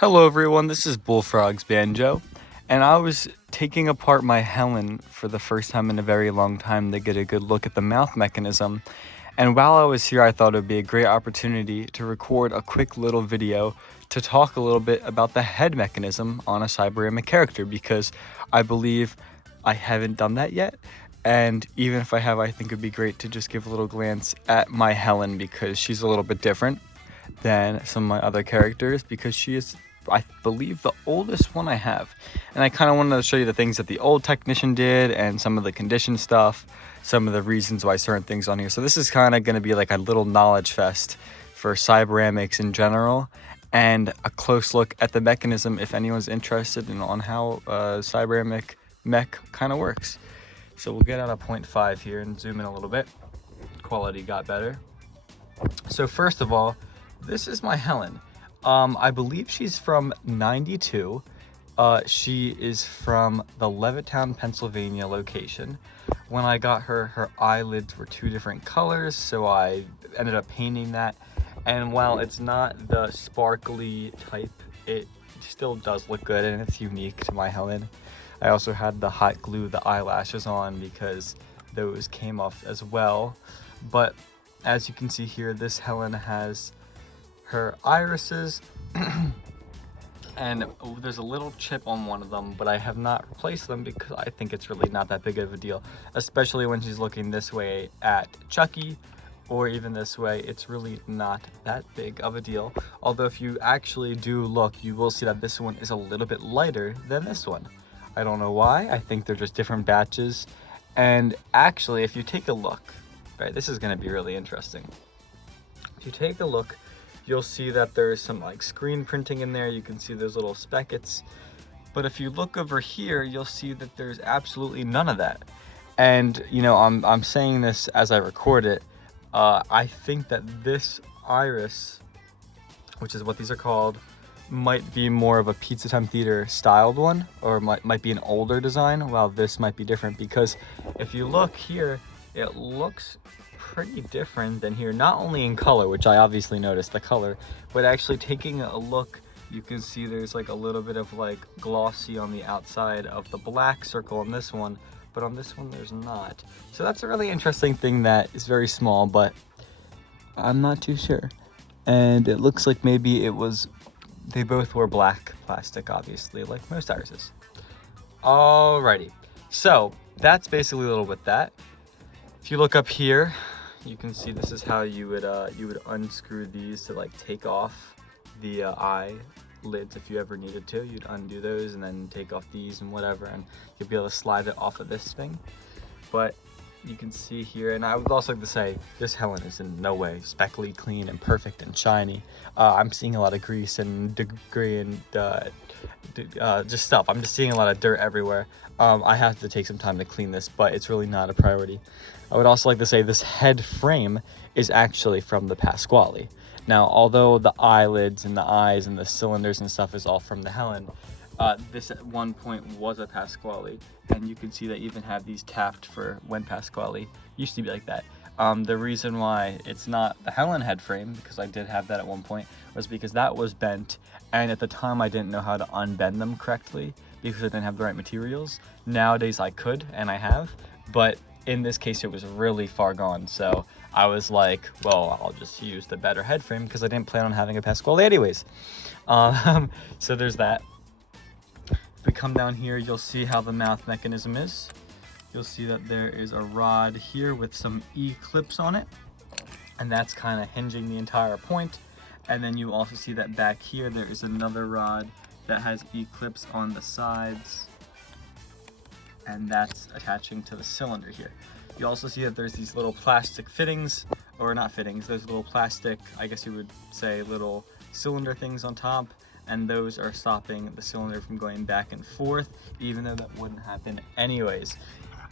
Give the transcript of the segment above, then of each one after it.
Hello everyone, this is Bullfrog's Banjo, and I was taking apart my Helen for the first time in a very long time to get a good look at the mouth mechanism, and while I was here I thought it would be a great opportunity to record a quick little video to talk a little bit about the head mechanism on a Cyberamic character, because I believe I haven't done that yet, and even if I have, I think it would be great to just give a little glance at my Helen because she's a little bit different than some of my other characters because she is, I believe, the oldest one I have. And I kind of wanted to show you the things that the old technician did and some of the condition stuff, some of the reasons why certain things on here. So this is kind of going to be like a little knowledge fest for Cyberamics in general, and a close look at the mechanism if anyone's interested in on how Cyberamic mech kind of works. So we'll get out of 0.5 here and zoom in a little bit. Quality got better. So first of all, this is my Helen. I believe she's from 92. She is from the Levittown, Pennsylvania location. When I got her, her eyelids were two different colors, so I ended up painting that. And while it's not the sparkly type, it still does look good and it's unique to my Helen. I also had the hot glue the eyelashes on because those came off as well. But as you can see here, this Helen has her irises and there's a little chip on one of them, but I have not replaced them because I think it's really not that big of a deal, especially when she's looking this way at Chucky or even this way. It's really not that big of a deal, although if you actually do look, you will see that this one is a little bit lighter than this one. I don't know why. I think they're just different batches. And actually, if you take a look, right, this is going to be really interesting. If you take a look, you'll see that there's some like screen printing in there. You can see those little speckets. But if you look over here, you'll see that there's absolutely none of that. And you know, I'm saying this as I record it. I think that this iris, which is what these are called, might be more of a Pizza Time Theater styled one, or might be an older design, while this might be different. Because if you look here, it looks pretty different than here, not only in color, which I obviously noticed the color, but actually taking a look, you can see there's like a little bit of like glossy on the outside of the black circle on this one, but on this one there's not. So that's a really interesting thing that is very small, but I'm not too sure. And it looks like maybe it was, they both were black plastic, obviously, like most irises. Alrighty, so that's basically a little bit that. If you look up here, you can see this is how you would unscrew these to like take off the eyelids if you ever needed to. You'd undo those and then take off these and whatever, and you'll be able to slide it off of this thing. But you can see here, and I would also like to say this Helen is in no way speckly clean and perfect and shiny. I'm seeing a lot of grease and debris and just stuff. I'm just seeing a lot of dirt everywhere. I have to take some time to clean this, but it's really not a priority. I would also like to say this head frame is actually from the Pasquale. Now, although the eyelids and the eyes and the cylinders and stuff is all from the Helen, this at one point was a Pasquale, and you can see they even have these tapped for when Pasquale used to be like that. The reason why it's not the Helen head frame, because I did have that at one point, was because that was bent, and at the time I didn't know how to unbend them correctly because I didn't have the right materials. Nowadays I could, and I have, but in this case it was really far gone, so I was like, well, I'll just use the better head frame because I didn't plan on having a Pasquale anyways. So there's that. If we come down here, you'll see how the mouth mechanism is. You'll see that there is a rod here with some E-clips on it, and that's kind of hinging the entire point. And then you also see that back here there is another rod that has E-clips on the sides, and that's attaching to the cylinder here. You also see that there's these little plastic fittings, or not fittings, there's little plastic, I guess you would say little cylinder things on top, and those are stopping the cylinder from going back and forth, even though that wouldn't happen anyways.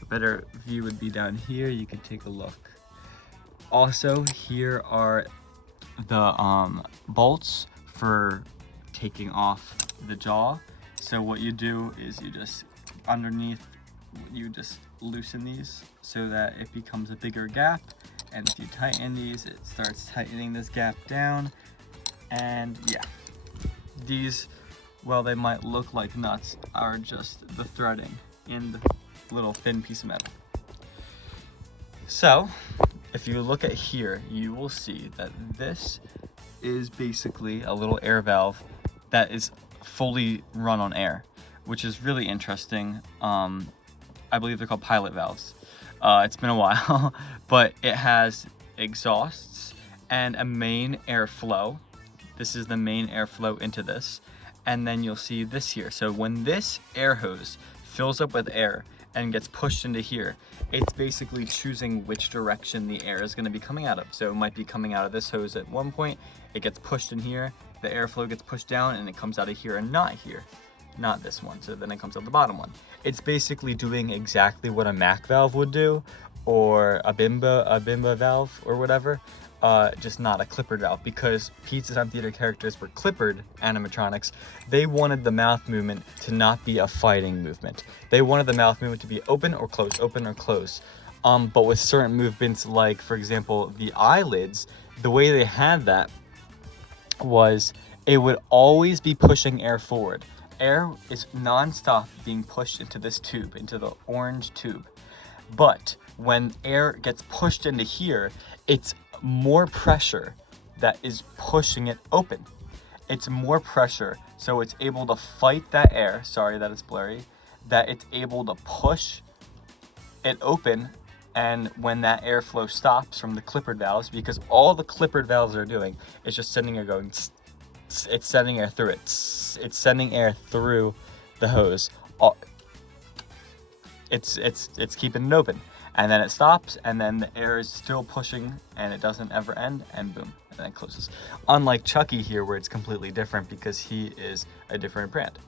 A better view would be down here. You can take a look. Also, here are the bolts for taking off the jaw. So what you do is you just underneath, you just loosen these so that it becomes a bigger gap, and if you tighten these, it starts tightening this gap down, and yeah, these, well, they might look like nuts, are just the threading in the little thin piece of metal. So, if you look at here, you will see that this is basically a little air valve that is fully run on air, which is really interesting. I believe they're called pilot valves. It's been a while, but it has exhausts and a main airflow. This is the main airflow into this. And then you'll see this here. So when this air hose fills up with air and gets pushed into here, it's basically choosing which direction the air is going to be coming out of. So it might be coming out of this hose at one point, it gets pushed in here, the airflow gets pushed down, and it comes out of here and not here. Not this one, so then it comes out the bottom one. It's basically doing exactly what a Mac valve would do, or a Bimba valve, or whatever, just not a clippered valve, because Pizza Time Theater characters were clippered animatronics. They wanted the mouth movement to not be a fighting movement. They wanted the mouth movement to be open or close, open or close. But with certain movements, like, for example, the eyelids, the way they had that was it would always be pushing air forward. Air is non-stop being pushed into this tube, into the orange tube. But when air gets pushed into here, it's more pressure that is pushing it open. It's more pressure, so it's able to fight that air, sorry that it's blurry, that it's able to push it open. And when that airflow stops from the clippered valves, because all the clippered valves are doing is just sending air going, it's sending air through it. It's sending air through the hose. It's keeping it open, and then it stops, and then the air is still pushing, and it doesn't ever end, and boom, and then it closes. Unlike Chucky here, where it's completely different because he is a different brand.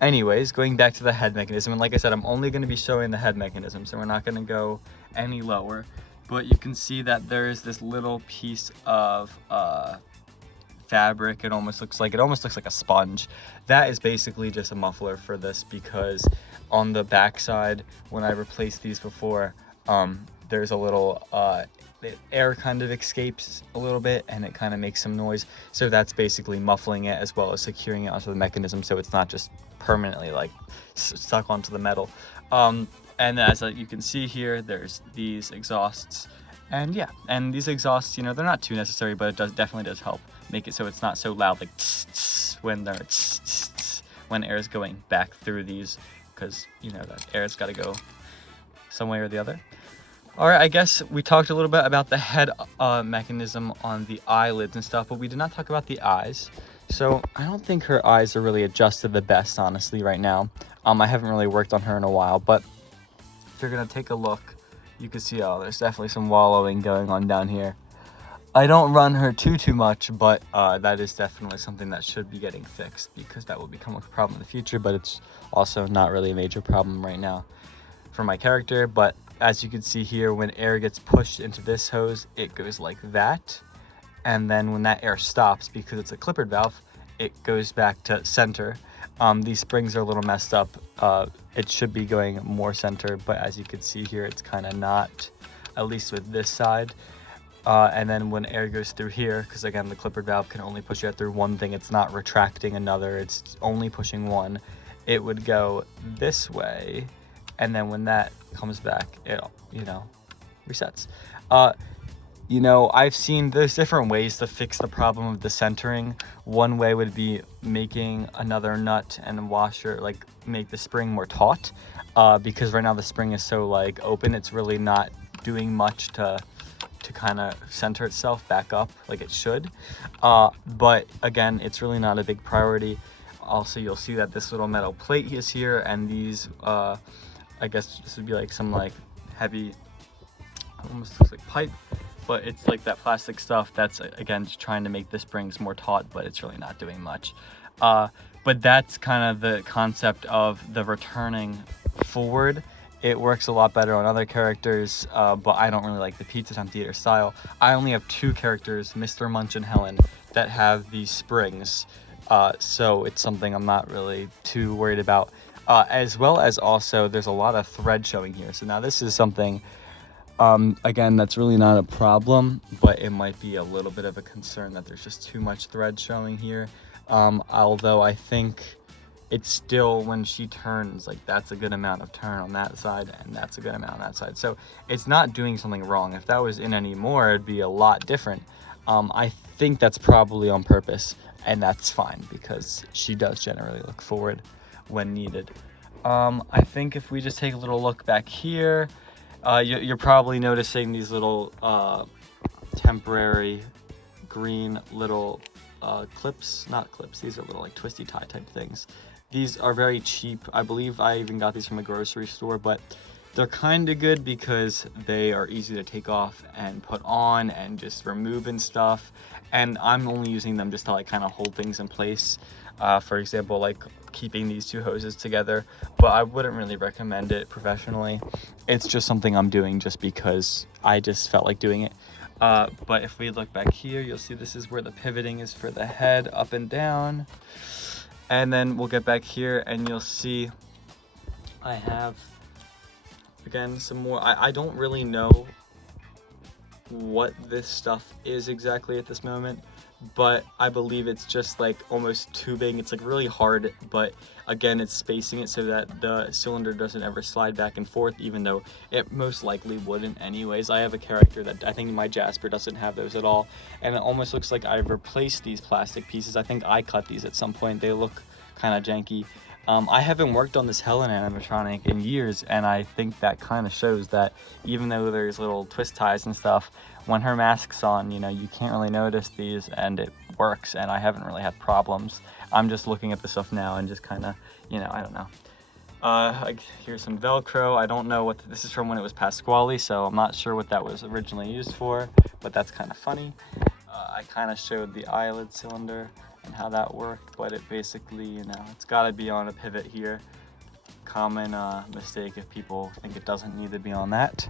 Anyways, going back to the head mechanism, and like I said, I'm only going to be showing the head mechanism, so we're not going to go any lower. But you can see that there is this little piece of fabric. It almost looks like a sponge. That is basically just a muffler for this, because on the back side, when I replaced these before, there's a little air kind of escapes a little bit, and it kind of makes some noise. So that's basically muffling it as well as securing it onto the mechanism, so it's not just permanently like stuck onto the metal. And as you can see here, there's these exhausts, and yeah, and these exhausts, you know, they're not too necessary, but it definitely does help make it so it's not so loud, like when they're when air is going back through these, because you know that air's got to go some way or the other. All right, I guess we talked a little bit about the head mechanism on the eyelids and stuff, but we did not talk about the eyes. So I don't think her eyes are really adjusted the best, honestly, right now. I haven't really worked on her in a while, but if you're gonna take a look, you can see, oh, there's definitely some wallowing going on down here. I don't run her too much, but that is definitely something that should be getting fixed, because that will become a problem in the future, but it's also not really a major problem right now for my character. But as you can see here, when air gets pushed into this hose, it goes like that. And then when that air stops, because it's a clippered valve, it goes back to center. These springs are a little messed up. It should be going more center, but as you can see here, it's kind of not, at least with this side. And then when air goes through here, because again, the clippered valve can only push air through one thing, it's not retracting another, it's only pushing one, it would go this way. And then when that comes back, it, you know, resets. You know, I've seen there's different ways to fix the problem of the centering. One way would be making another nut and washer, like make the spring more taut, because right now the spring is so like open, it's really not doing much to kind of center itself back up like it should. But again, it's really not a big priority. Also, you'll see that this little metal plate is here, and these, I guess this would be like some like heavy, almost looks like pipe, but it's like that plastic stuff that's, again, just trying to make the springs more taut, but it's really not doing much. But that's kind of the concept of the returning forward. It works a lot better on other characters, but I don't really like the Pizza Time Theater style. I only have two characters, Mr. Munch and Helen, that have these springs, so it's something I'm not really too worried about. As well as also, there's a lot of thread showing here. So now this is something Again, that's really not a problem, but it might be a little bit of a concern that there's just too much thread showing here. Although I think it's still, when she turns, like that's a good amount of turn on that side and that's a good amount on that side. So it's not doing something wrong. If that was in any more, it'd be a lot different. I think that's probably on purpose, and that's fine because she does generally look forward when needed. I think if we just take a little look back here, you're probably noticing these little temporary green little clips, not clips, these are little like twisty tie type things. These are very cheap. I believe I even got these from a grocery store, but they're kind of good because they are easy to take off and put on and just remove and stuff. And I'm only using them just to like kind of hold things in place. For example, like keeping these two hoses together, but I wouldn't really recommend it professionally. It's just something I'm doing just because I just felt like doing it. But if we look back here, you'll see this is where the pivoting is for the head, up and down. And then we'll get back here and you'll see I have, again, some more. I don't really know what this stuff is exactly at this moment, but I believe it's just like almost tubing. It's like really hard, but again, it's spacing it so that the cylinder doesn't ever slide back and forth, even though it most likely wouldn't anyways. I have a character that I think my Jasper doesn't have those at all, and it almost looks like I've replaced these plastic pieces. I think I cut these at some point. They look kind of janky. I haven't worked on this Helen animatronic in years, and I think that kind of shows that even though there's little twist ties and stuff, when her mask's on, you know, you can't really notice these, and it works, and I haven't really had problems. I'm just looking at the stuff now and just kind of, you know, I don't know. Like, here's some Velcro. I don't know what this is from, when it was Pasquale, so I'm not sure what that was originally used for, but that's kind of funny. I kind of showed the eyelid cylinder and how that worked, but it basically, you know, it's got to be on a pivot here. Common mistake if people think it doesn't need to be on that.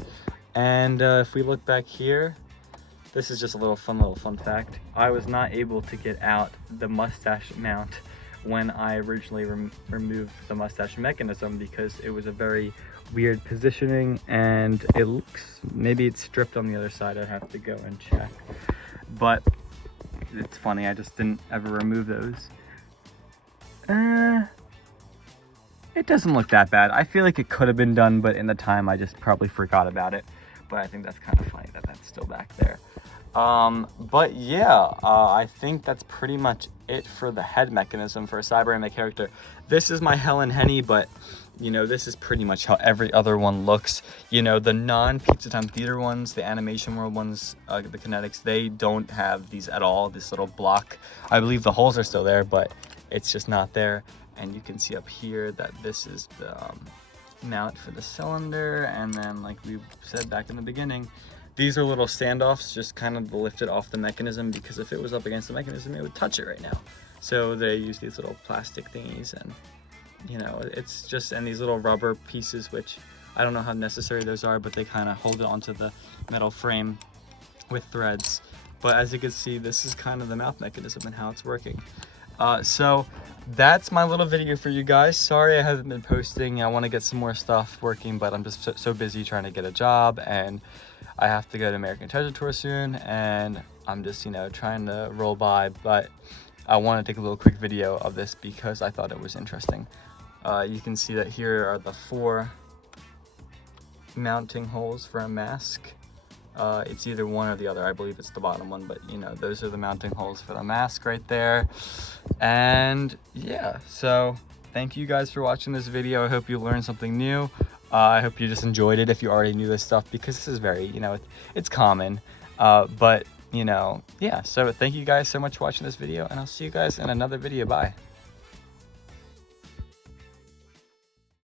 And if we look back here, this is just a little fun fact. I was not able to get out the mustache mount when I originally removed the mustache mechanism because it was a very weird positioning, and it looks, maybe it's stripped on the other side. I'd have to go and check, but it's funny, I just didn't ever remove those. It doesn't look that bad. I feel like it could have been done, but in the time I just probably forgot about it. But I think that's kind of funny that that's still back there. But yeah, I think that's pretty much it for the head mechanism for a Cyberamic character. This is my Helen Henny, but you know, this is pretty much how every other one looks. You know, the non-Pizza Time Theater ones, the Animation World ones, the Kinetics, they don't have these at all, this little block. I believe the holes are still there, but it's just not there. And you can see up here that this is the mount for the cylinder, and then like we said back in the beginning, these are little standoffs just kind of to lift it off the mechanism, because if it was up against the mechanism, it would touch it right now. So they use these little plastic thingies, and you know, it's just, and these little rubber pieces, which I don't know how necessary those are, but they kind of hold it onto the metal frame with threads. But as you can see, this is kind of the mouth mechanism and how it's working. So that's my little video for you guys. Sorry I haven't been posting. I want to get some more stuff working, but I'm just so busy trying to get a job, and I have to go to American Treasure Tour soon, and I'm just, you know, trying to roll by. But I want to take a little quick video of this because I thought it was interesting. You can see that here are the 4 mounting holes for a mask. It's either one or the other. I believe it's the bottom one, but you know, those are the mounting holes for the mask right there. And yeah, so thank you guys for watching this video. I hope you learned something new. I hope you just enjoyed it if you already knew this stuff, because this is very, you know, it's common. But you know, yeah, so thank you guys so much for watching this video, and I'll see you guys in another video. Bye.